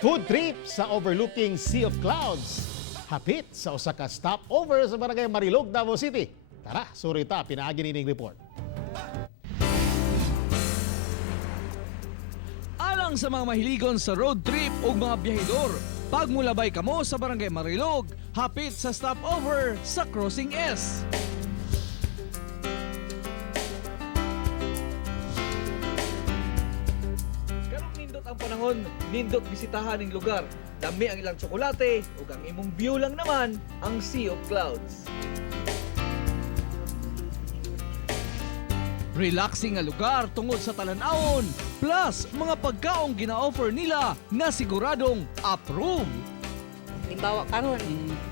Food trip sa overlooking Sea of Clouds. Hapit sa usa ka stopover sa barangay Marilog, Davao City. Tara, suri ta, pinaagi nining report. Alang sa mga mahiligon sa road trip o mga biyahedor, pagmulabay kamo sa barangay Marilog, hapit sa stopover sa Crossing S. Karong nindot ang panahon, nindot bisitahan ng lugar. Dami ang ilang tsokolate ug ang imong view lang naman ang Sea of Clouds. Relaxing nga lugar tungod sa talan-awon, plus mga pagkaong gina-offer nila na siguradong approve. Limbawa karon,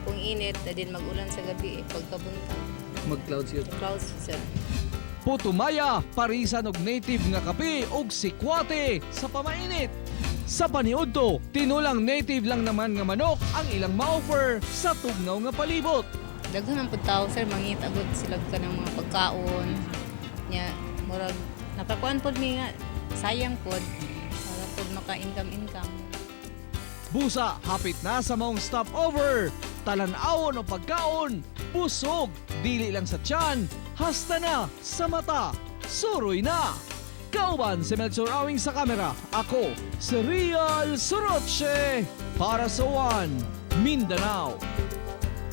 kung init, din mag-ulan sa gabi, pagkabuntag. Mag-clouds yun. Clouds sir. Putumaya, parisan og native nga kape og sikwate sa pamainit. Sa paniudto, tinulang native lang naman nga manok ang ilang ma-offer sa tugnaw nga palibot. Daghan ang pagtao sir, mangita gud sila ka ng mga pagkaon. Nya, murag nakakuan pod mi nga sayang pod para pod maka-income. Busa, hapit na sa maong stopover. Talan-awon o pagkaon, busog, dili lang sa tiyan, hasta na sa mata, suroy na. Kauban si Melchor Awing sa kamera, ako, si Real Suroche, para sa One Mindanao.